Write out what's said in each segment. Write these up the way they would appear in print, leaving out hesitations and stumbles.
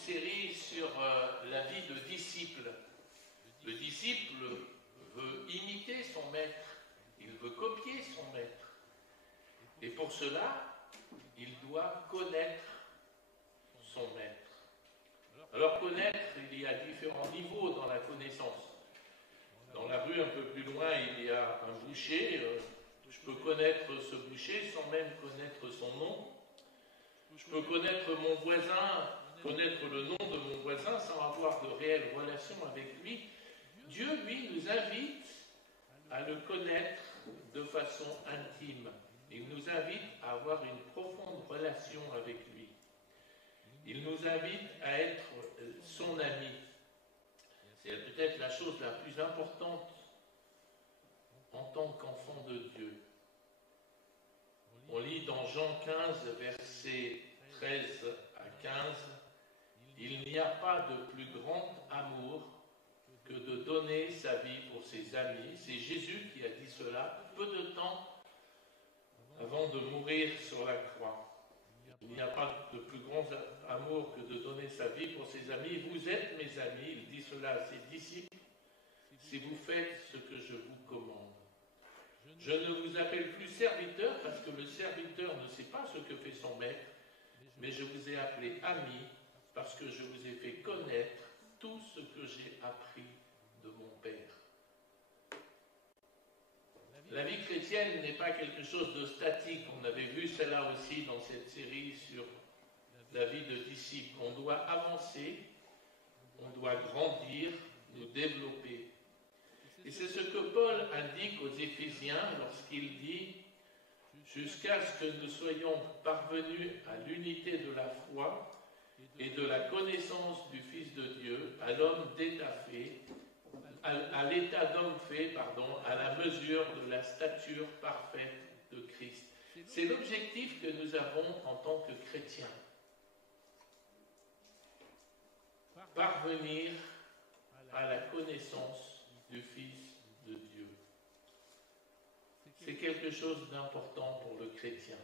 série sur la vie de disciple. Le disciple veut imiter son maître, il veut copier son maître. Et pour cela, il doit connaître son maître. Alors connaître, il y a différents niveaux dans la connaissance. Dans la rue, un peu plus loin, il y a un boucher. Je peux connaître ce boucher sans même connaître son nom. Je peux connaître mon voisin, connaître le nom de mon voisin sans avoir de réelle relation avec lui. Dieu, lui, nous invite à le connaître de façon intime. Il nous invite à avoir une profonde relation avec lui. Il nous invite à être son ami. C'est peut-être la chose la plus importante en tant qu'enfant de Dieu. On lit dans Jean 15, versets 13 à 15, « Il n'y a pas de plus grand amour que de donner sa vie pour ses amis. » C'est Jésus qui a dit cela peu de temps avant de mourir sur la croix. Il n'y a pas de plus grand amour que de donner sa vie pour ses amis. Vous êtes mes amis, il dit cela à ses disciples, si vous faites ce que je vous commande. Je ne vous appelle plus serviteur parce que le serviteur ne sait pas ce que fait son maître, mais je vous ai appelé ami parce que je vous ai fait connaître tout ce que j'ai appris de mon Père. La vie chrétienne n'est pas quelque chose de statique. On avait vu cela aussi dans cette série sur la vie de disciple. On doit avancer, on doit grandir, nous développer. Et c'est ce que Paul indique aux Éphésiens lorsqu'il dit « Jusqu'à ce que nous soyons parvenus à l'unité de la foi et de la connaissance du Fils de Dieu, à l'homme d'état fait, à l'état d'homme fait, à la mesure de la stature parfaite de Christ. » C'est l'objectif que nous avons en tant que chrétiens. Parvenir à la connaissance du Fils de Dieu. C'est quelque chose d'important pour le chrétien.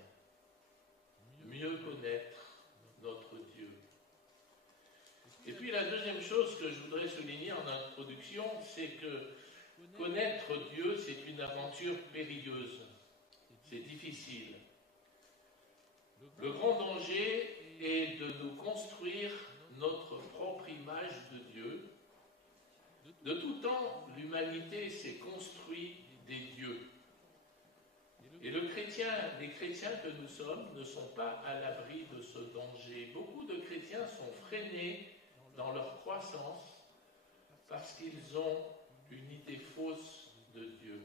Mieux connaître notre Dieu. Et puis la deuxième chose que je voudrais souligner en introduction, c'est que connaître Dieu, c'est une aventure périlleuse. C'est difficile. Le grand danger est de nous construire notre propre image de Dieu. De tout temps, l'humanité s'est construit des dieux. Et les chrétiens que nous sommes, ne sont pas à l'abri de ce danger. Beaucoup de chrétiens sont freinés dans leur croissance parce qu'ils ont une idée fausse de Dieu.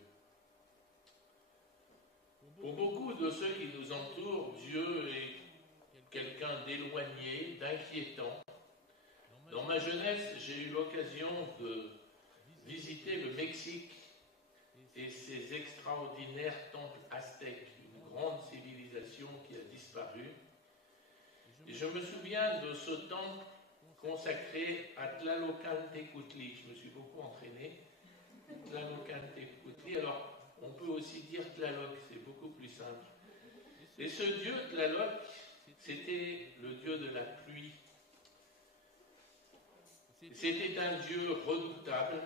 Pour beaucoup de ceux qui nous entourent, Dieu est quelqu'un d'éloigné, d'inquiétant. Dans ma jeunesse, j'ai eu l'occasion de visiter le Mexique et ses extraordinaires temples aztèques, une grande civilisation qui a disparu. Et je me souviens de ce temple consacré à Tlalocantecutli. Je me suis beaucoup entraîné. Tlalocantecutli, alors on peut aussi dire Tlaloc, c'est beaucoup plus simple. Et ce dieu Tlaloc, c'était le dieu de la pluie. C'était un dieu redoutable.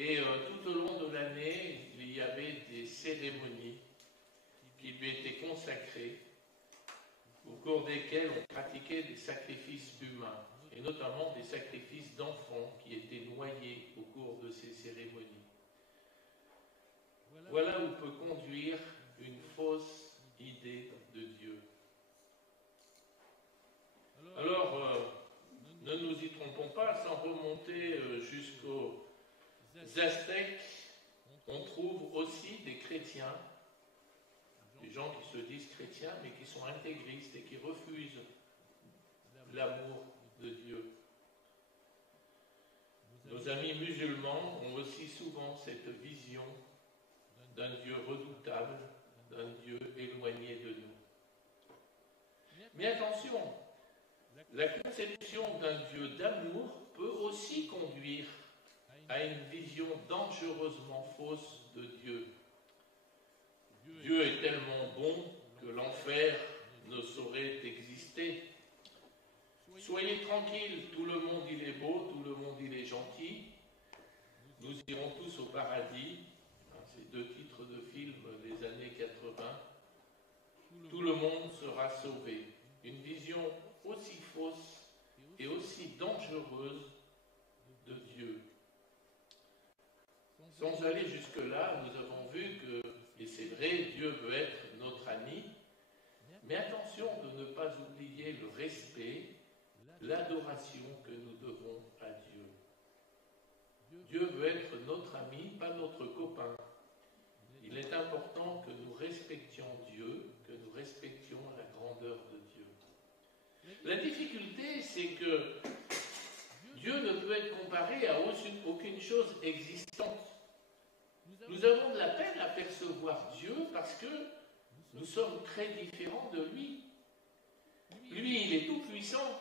Et tout au long de l'année, il y avait des cérémonies qui lui étaient consacrées, au cours desquelles on pratiquait des sacrifices humains, et notamment des sacrifices d'enfants qui étaient noyés au cours de ces cérémonies. Voilà où peut conduire une fausse idée de Dieu. Alors, ne nous y trompons pas, sans remonter jusqu'aux Aztèques, on trouve aussi des chrétiens, des gens qui se disent chrétiens, mais qui sont intégristes et qui refusent l'amour de Dieu. Nos amis musulmans ont aussi souvent cette vision d'un Dieu redoutable, d'un Dieu éloigné de nous. Mais attention, la conception d'un Dieu d'amour peut aussi conduire à une vision dangereusement fausse de Dieu. Dieu est tellement bon que l'enfer ne saurait exister. Soyez tranquilles, tout le monde il est beau, tout le monde il est gentil. Nous irons tous au paradis. Ces deux titres de films des années 80. Tout le monde sera sauvé. Une vision aussi fausse et aussi dangereuse de Dieu. Sans aller jusque-là, nous avons vu que, et c'est vrai, Dieu veut être notre ami, mais attention de ne pas oublier le respect, l'adoration que nous devons à Dieu. Dieu veut être notre ami, pas notre copain. Il est important que nous respections Dieu, que nous respections la grandeur de Dieu. La difficulté, c'est que Dieu ne peut être comparé à aucune chose existante. Nous avons de la peine à percevoir Dieu parce que nous sommes très différents de lui. Lui, il est tout puissant,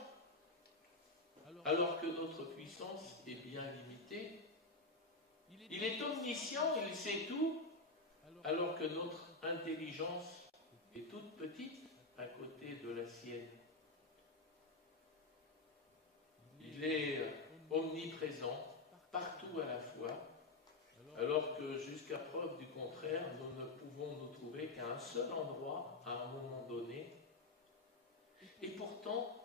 alors que notre puissance est bien limitée. Il est omniscient, il sait tout, alors que notre intelligence est toute petite à côté de la sienne. Il est omniprésent, partout à la fois, alors que jusqu'à preuve du contraire, nous ne pouvons nous trouver qu'à un seul endroit à un moment donné. Et pourtant,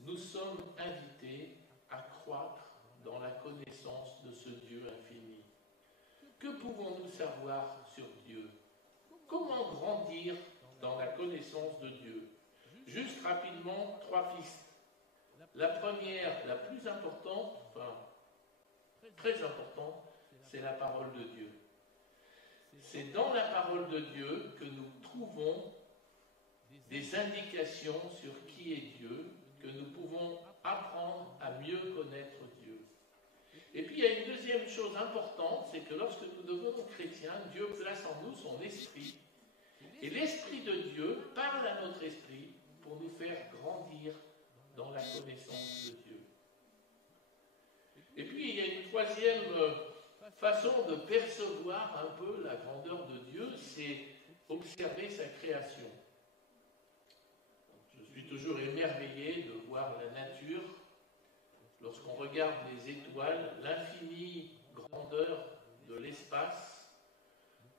nous sommes invités à croître dans la connaissance de ce Dieu infini. Que pouvons-nous savoir sur Dieu? Comment grandir dans la connaissance de Dieu? Juste rapidement, 3 pistes. La première, la plus importante, enfin très importante, c'est la parole de Dieu. C'est dans la parole de Dieu que nous trouvons des indications sur qui est Dieu, que nous pouvons apprendre à mieux connaître Dieu. Et puis il y a une deuxième chose importante, c'est que lorsque nous devenons chrétiens, Dieu place en nous son esprit. Et l'esprit de Dieu parle à notre esprit pour nous faire grandir dans la connaissance de Dieu. Et puis il y a une troisième façon de percevoir un peu la grandeur de Dieu, c'est observer sa création. Je suis toujours émerveillé de voir la nature. Lorsqu'on regarde les étoiles, l'infinie grandeur de l'espace,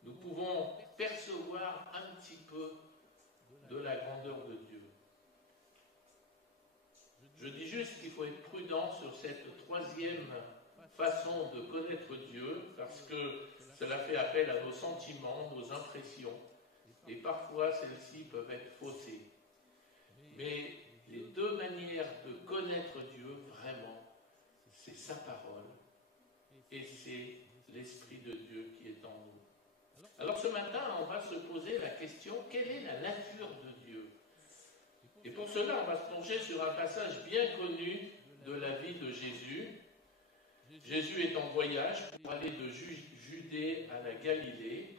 nous pouvons percevoir un petit peu de la grandeur de Dieu. Je dis juste qu'il faut être prudent sur cette troisième façon de connaître Dieu, parce que cela fait appel à nos sentiments, nos impressions, et parfois celles-ci peuvent être faussées. Mais les deux manières de connaître Dieu, vraiment, c'est sa parole et c'est l'Esprit de Dieu qui est en nous. Alors ce matin, on va se poser la question, quelle est la nature de Dieu? Et pour cela, on va se pencher sur un passage bien connu de la vie de Jésus. Jésus est en voyage pour aller de Judée à la Galilée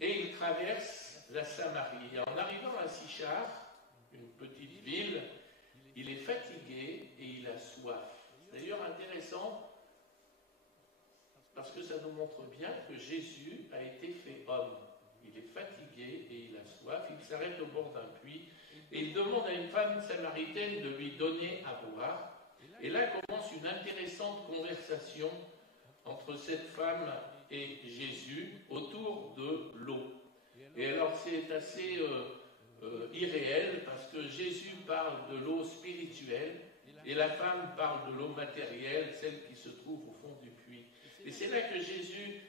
et il traverse la Samarie. Et en arrivant à Sychar, une petite ville, il est fatigué et il a soif. C'est d'ailleurs intéressant parce que ça nous montre bien que Jésus a été fait homme. Il est fatigué et il a soif. Il s'arrête au bord d'un puits et il demande à une femme samaritaine de lui donner à boire. Et là commence une intéressante conversation entre cette femme et Jésus autour de l'eau. Et alors c'est assez irréel parce que Jésus parle de l'eau spirituelle et la femme parle de l'eau matérielle, celle qui se trouve au fond du puits. Et c'est là que Jésus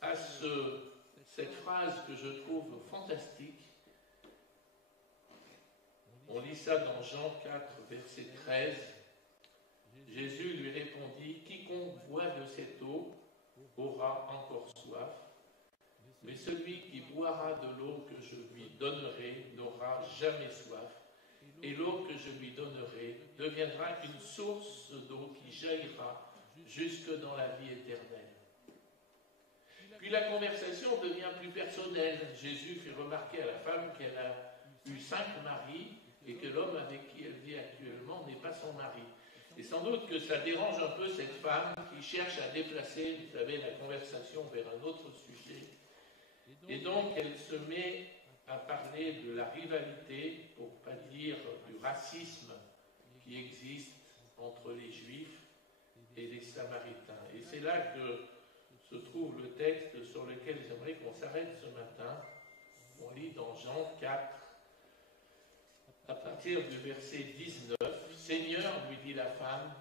a cette phrase que je trouve fantastique. On lit ça dans Jean 4, verset 13. Jésus lui répondit, « Quiconque boit de cette eau aura encore soif, mais celui qui boira de l'eau que je lui donnerai n'aura jamais soif, et l'eau que je lui donnerai deviendra une source d'eau qui jaillira jusque dans la vie éternelle. » Puis la conversation devient plus personnelle. Jésus fait remarquer à la femme qu'elle a eu 5 maris et que l'homme avec qui elle vit actuellement n'est pas son mari. Et sans doute que ça dérange un peu cette femme qui cherche à déplacer, vous savez, la conversation vers un autre sujet. Et donc, elle se met à parler de la rivalité, pour ne pas dire du racisme qui existe entre les Juifs et les Samaritains. Et c'est là que se trouve le texte sur lequel j'aimerais qu'on s'arrête ce matin. On lit dans Jean 4, à partir du verset 19. « Seigneur, lui dit la femme,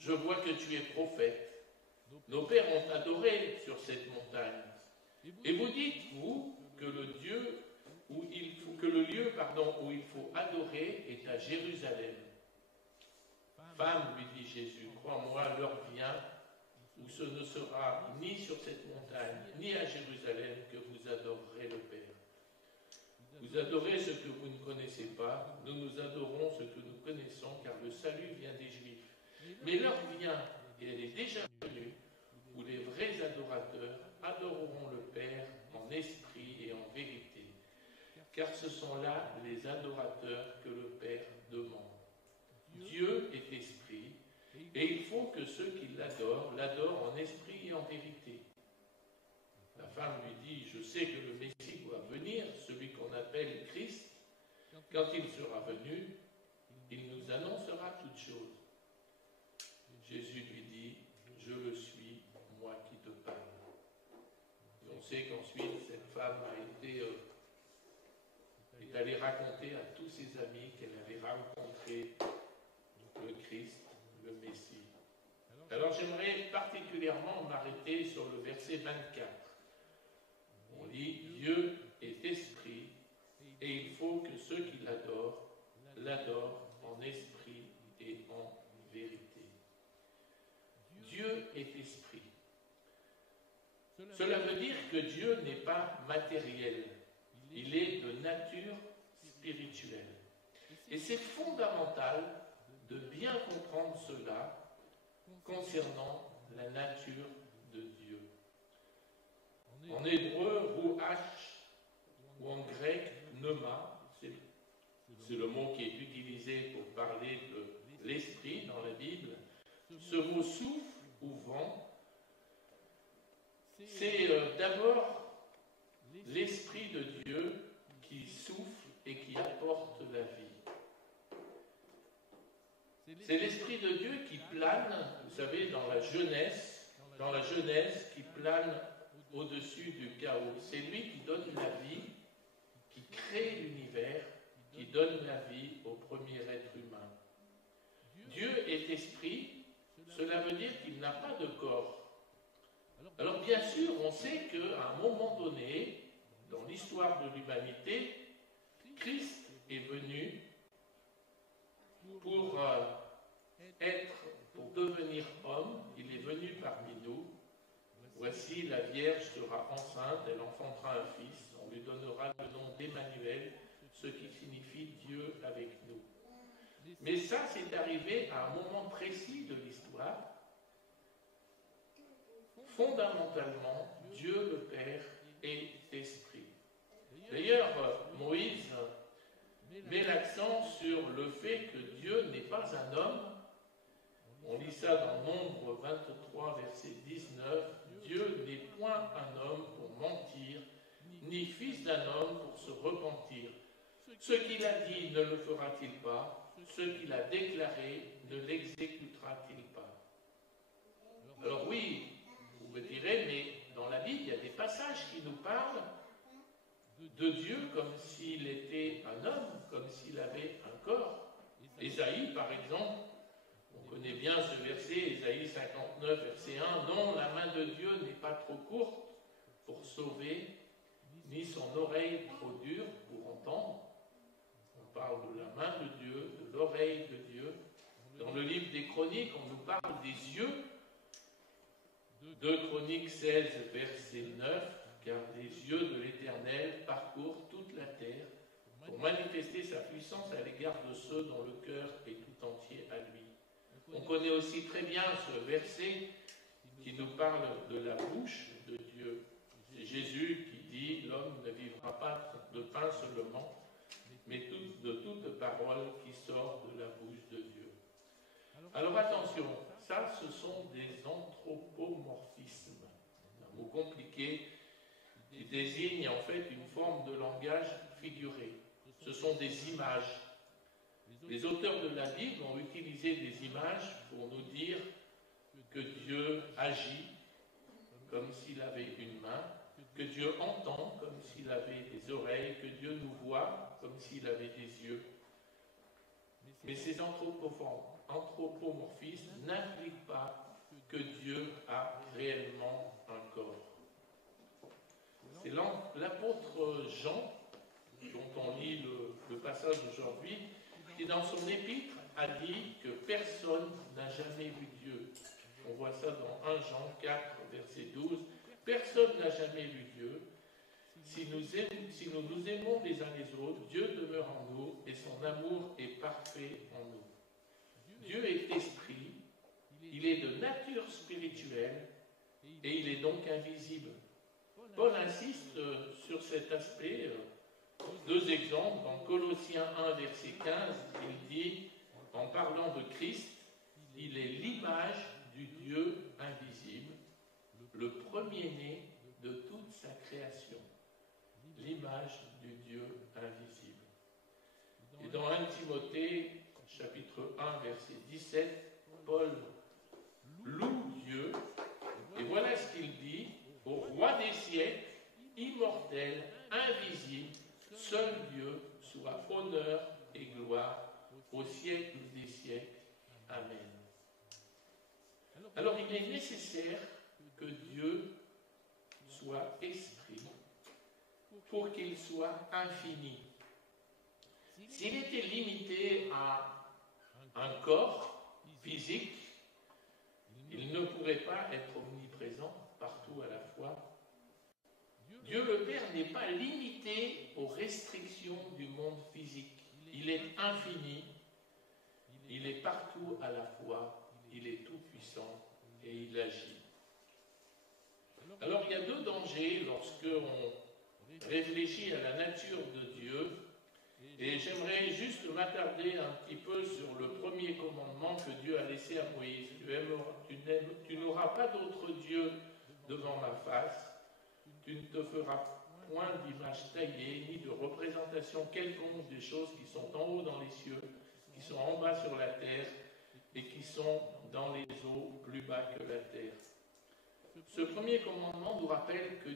je vois que tu es prophète. Nos pères ont adoré sur cette montagne. Et vous dites, vous, que le lieu où il faut adorer est à Jérusalem. Femme, lui dit Jésus, crois-moi, l'heure vient où ce ne sera ni sur cette montagne, ni à Jérusalem que vous adorerez le Père. Vous adorez ce que vous ne connaissez pas, nous adorons ce que nous connaissons, car le salut vient des Juifs. Mais l'heure vient, et elle est déjà venue, où les vrais adorateurs adoreront le Père en esprit et en vérité, car ce sont là les adorateurs que le Père demande. Dieu est esprit, et il faut que ceux qui l'adorent en esprit et en vérité. La femme lui dit, je sais que le Messie doit venir, celui qu'on appelle Christ. Quand il sera venu, il nous annoncera toutes choses. Jésus lui dit, je le suis, moi qui te parle. Et on sait qu'ensuite, cette femme est allée raconter à tous ses amis qu'elle avait rencontré le Christ, le Messie. Alors j'aimerais particulièrement m'arrêter sur le verset 24. On lit « Dieu est esprit, et il faut que ceux qui l'adorent en esprit et en vérité. » Dieu est esprit. Cela veut dire que Dieu n'est pas matériel, il est de nature spirituelle. Et c'est fondamental de bien comprendre cela concernant la nature de Dieu. En hébreu, ruach, ou en grec, pneuma, c'est le mot qui est utilisé pour parler de l'esprit dans la Bible. Ce mot souffle ou vent, c'est d'abord l'esprit de Dieu qui souffle et qui apporte la vie. C'est l'esprit de Dieu qui plane, vous savez, dans la Genèse qui plane au-dessus du chaos. C'est lui qui donne la vie, qui crée l'univers, qui donne la vie au premier être humain. Dieu est esprit, cela veut dire qu'il n'a pas de corps. Alors bien sûr, on sait qu'à un moment donné, dans l'histoire de l'humanité, Christ est venu pour devenir homme, il est venu parmi nous. Voici, la Vierge sera enceinte, elle enfantera un fils, on lui donnera le nom d'Emmanuel, ce qui signifie Dieu avec nous. Mais ça, c'est arrivé à un moment précis de l'histoire. Fondamentalement, Dieu le Père est esprit. D'ailleurs, Moïse met l'accent sur le fait que Dieu n'est pas un homme. On lit ça dans Nombre 23, verset 19. Dieu n'est point un homme pour mentir, ni fils d'un homme pour se repentir. Ce qu'il a dit ne le fera-t-il pas? Ce qu'il a déclaré ne l'exécutera-t-il pas? Alors oui, vous me direz, mais dans la Bible, il y a des passages qui nous parlent de Dieu comme s'il était un homme, comme s'il avait un corps. Ésaïe, par exemple, on connaît bien ce verset, Ésaïe 59, verset 1, « Non, la main de Dieu n'est pas trop courte pour sauver, ni son oreille trop dure pour entendre. » On parle de la main de Dieu, de l'oreille de Dieu. Dans le livre des Chroniques, on nous parle des yeux. 2 Chroniques 16, verset 9, « Car les yeux de l'Éternel parcourent toute la terre pour manifester sa puissance à l'égard de ceux dont le cœur est tout entier à lui. » On connaît aussi très bien ce verset qui nous parle de la bouche de Dieu. C'est Jésus qui dit « L'homme ne vivra pas de pain seulement, mais de toute parole qui sort de la bouche de Dieu. » Alors attention, ça ce sont des anthropomorphismes, un mot compliqué qui désigne en fait une forme de langage figuré. Ce sont des images. Les auteurs de la Bible ont utilisé des images pour nous dire que Dieu agit comme s'il avait une main, que Dieu entend comme s'il avait des oreilles, que Dieu nous voit comme s'il avait des yeux. Mais ces anthropomorphismes n'impliquent pas que Dieu a réellement un corps. C'est l'apôtre Jean, dont on lit le passage aujourd'hui, qui dans son épître a dit que personne n'a jamais vu Dieu. On voit ça dans 1 Jean 4, verset 12. Personne n'a jamais vu Dieu. Si nous nous aimons les uns les autres, Dieu demeure en nous et son amour est parfait en nous. Dieu est esprit, il est de nature spirituelle et il est donc invisible. Paul insiste sur cet aspect. Deux exemples. Dans Colossiens 1, verset 15, il dit, en parlant de Christ, il est l'image du Dieu invisible, le premier-né de toute sa création. L'image du Dieu invisible. Et dans 1 Timothée, chapitre 1, verset 17, Paul loue Dieu, et voilà ce qu'il dit, au roi des siècles, immortel, invisible, seul Dieu, soit honneur et gloire au siècle des siècles. Amen. Alors il est nécessaire que Dieu soit esprit pour qu'il soit infini. S'il était limité à un corps physique, il ne pourrait pas être omniprésent partout à la fois. Dieu le Père n'est pas limité aux restrictions du monde physique. Il est infini, il est partout à la fois, il est tout puissant et il agit. Alors il y a deux dangers lorsque on réfléchit à la nature de Dieu, et j'aimerais juste m'attarder un petit peu sur le premier commandement que Dieu a laissé à Moïse. Tu n'auras pas d'autre Dieu devant ma face. Tu ne te feras point d'image taillée, ni de représentation quelconque des choses qui sont en haut dans les cieux, qui sont en bas sur la terre, et qui sont dans les eaux plus bas que la terre. Ce premier commandement nous rappelle que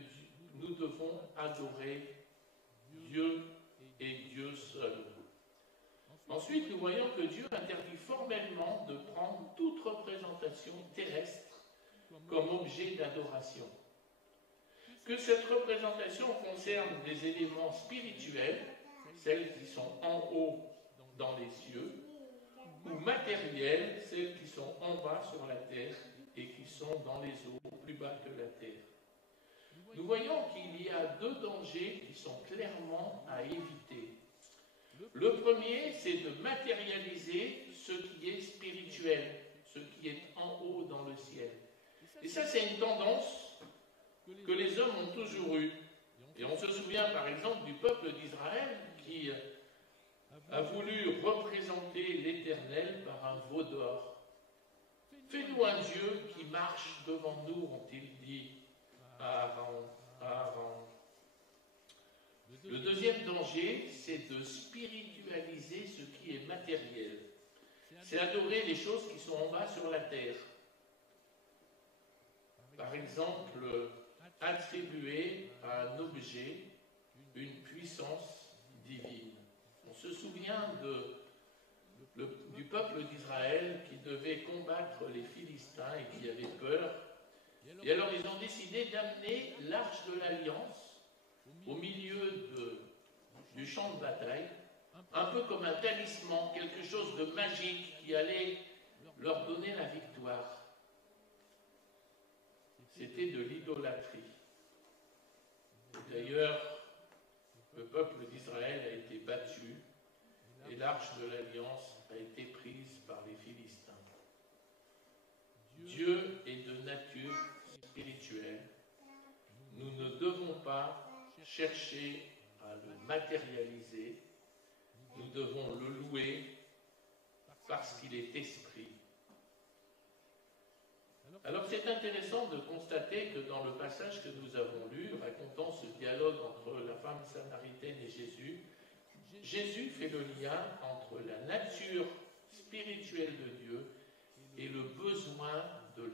nous devons adorer Dieu et Dieu seul. Ensuite, nous voyons que Dieu interdit formellement de prendre toute représentation terrestre comme objet d'adoration. Que cette représentation concerne des éléments spirituels, celles qui sont en haut dans les cieux, ou matériels, celles qui sont en bas sur la terre et qui sont dans les eaux plus bas que la terre. Nous voyons qu'il y a deux dangers qui sont clairement à éviter. Le premier, c'est de matérialiser ce qui est spirituel, ce qui est en haut dans le ciel. Et ça, c'est une tendance que les hommes ont toujours eue. Et on se souvient par exemple du peuple d'Israël qui a voulu représenter l'Éternel par un veau d'or. Fais-nous un Dieu qui marche devant nous, ont-ils dit à Aaron. Le deuxième danger, c'est de spiritualiser ce qui est matériel. C'est adorer les choses qui sont en bas sur la terre. Par exemple, attribuer à un objet une puissance divine. On se souvient du peuple d'Israël qui devait combattre les Philistins et qui avait peur. Et alors ils ont décidé d'amener l'arche de l'Alliance au milieu du champ de bataille, un peu comme un talisman, quelque chose de magique qui allait leur donner la victoire. C'était de l'idolâtrie. D'ailleurs, le peuple d'Israël a été battu et l'arche de l'Alliance a été prise par les Philistins. Dieu est de nature spirituelle. Nous ne devons pas chercher à le matérialiser. Nous devons le louer parce qu'il est esprit. Alors c'est intéressant de constater que dans le passage que nous avons lu, racontant ce dialogue entre la femme samaritaine et Jésus Jésus fait le lien entre la nature spirituelle de Dieu et le besoin de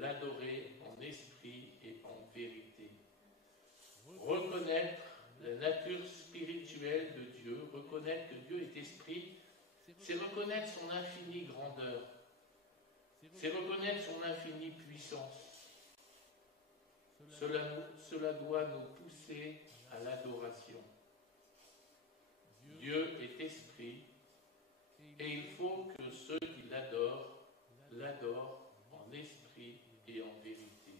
l'adorer en esprit et en vérité. Reconnaître la nature spirituelle de Dieu, reconnaître que Dieu est esprit, c'est reconnaître son infinie grandeur, c'est reconnaître son infinie puissance. Cela doit nous pousser à l'adoration. Dieu est esprit et il faut que ceux qui l'adorent en esprit et en vérité.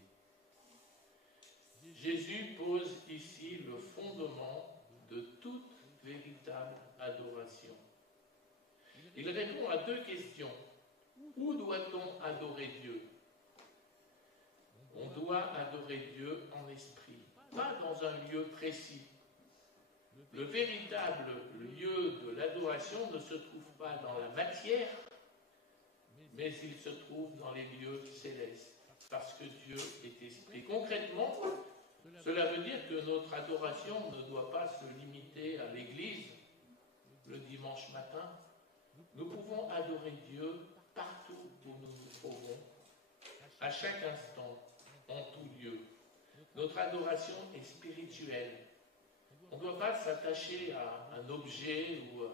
Jésus pose ici le fondement de toute véritable adoration. Il répond à deux questions. Où doit-on adorer Dieu? On doit adorer Dieu en esprit, pas dans un lieu précis. Le véritable lieu de l'adoration ne se trouve pas dans la matière, mais il se trouve dans les lieux célestes, parce que Dieu est esprit. Concrètement, cela veut dire que notre adoration ne doit pas se limiter à l'église le dimanche matin. Nous pouvons adorer Dieu partout où nous nous trouvons, à chaque instant, en tout lieu. Notre adoration est spirituelle. On ne doit pas s'attacher à un objet ou à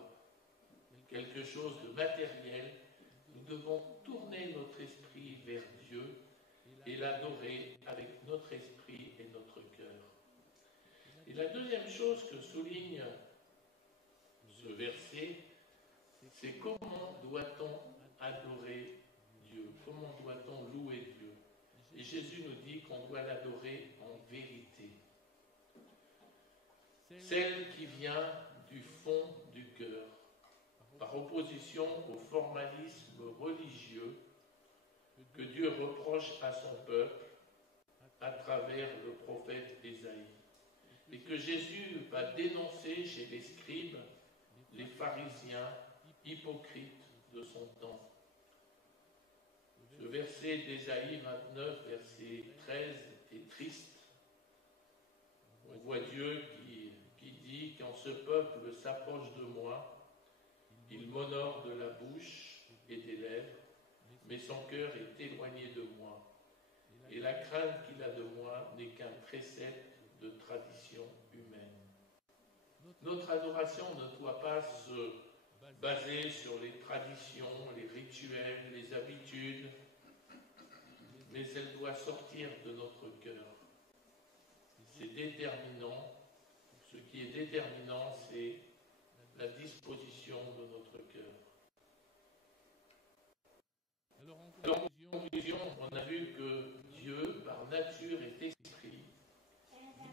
quelque chose de matériel. Nous devons tourner notre esprit vers Dieu et l'adorer avec notre esprit et notre cœur. Et la deuxième chose que souligne ce verset, c'est comment doit-on adorer Dieu? Comment doit-on louer Dieu? Et Jésus nous dit qu'on doit l'adorer en vérité. Celle qui vient du fond du cœur, par opposition au formalisme religieux que Dieu reproche à son peuple à travers le prophète Ésaïe, et que Jésus va dénoncer chez les scribes, les pharisiens hypocrites de son temps. Ce verset d'Ésaïe 29, verset 13, est triste. On voit Dieu qui dit « Quand ce peuple s'approche de moi, il m'honore de la bouche et des lèvres, mais son cœur est éloigné de moi. Et la crainte qu'il a de moi n'est qu'un précepte de tradition humaine. » Notre adoration ne doit pas se baser sur les traditions, les rituels, les habitudes, mais elle doit sortir de notre cœur. C'est déterminant. Ce qui est déterminant, c'est la disposition de notre cœur. Alors, en conclusion, on a vu que Dieu, par nature, est esprit.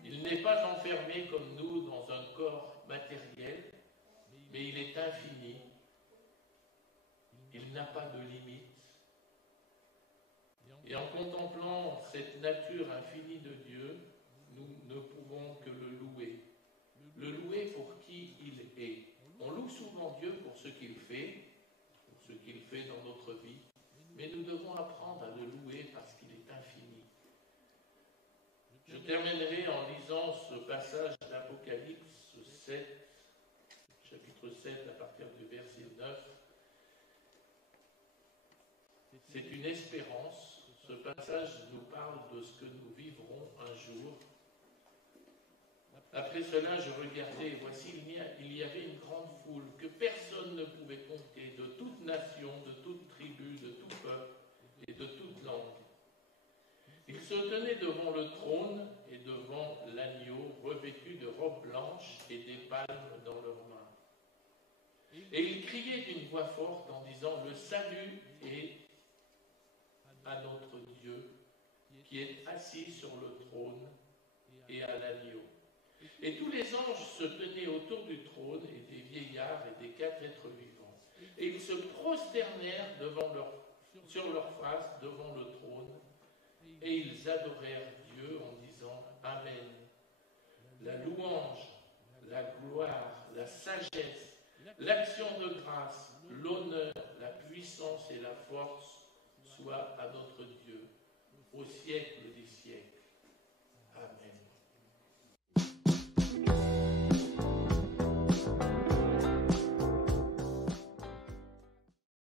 Il n'est pas enfermé comme nous dans un corps matériel, mais il est infini. Il n'a pas de limite. Et en contemplant cette nature infinie de Dieu, nous ne pouvons que le louer. Le louer pour qui il est. On loue souvent Dieu pour ce qu'il fait dans notre vie, mais nous devons apprendre à le louer parce qu'il est infini. Je terminerai en lisant ce passage d'Apocalypse 7, chapitre 7, à partir du verset 9. C'est une espérance. Ce passage nous parle de ce que nous vivrons un jour. Après cela, je regardais, et voici, il y avait une grande foule que personne ne pouvait compter, de toute nation, de toute tribu, de tout peuple et de toute langue. Ils se tenaient devant le trône et devant l'agneau, revêtus de robes blanches et des palmes dans leurs mains. Et ils criaient d'une voix forte en disant « Le salut est à notre Dieu, qui est assis sur le trône et à l'agneau. » Et tous les anges se tenaient autour du trône, et des vieillards et des 4 êtres vivants. Et ils se prosternèrent sur leur face devant le trône, et ils adorèrent Dieu en disant « Amen. La louange, la gloire, la sagesse, l'action de grâce, l'honneur, la puissance et la force soient à notre Dieu, au siècle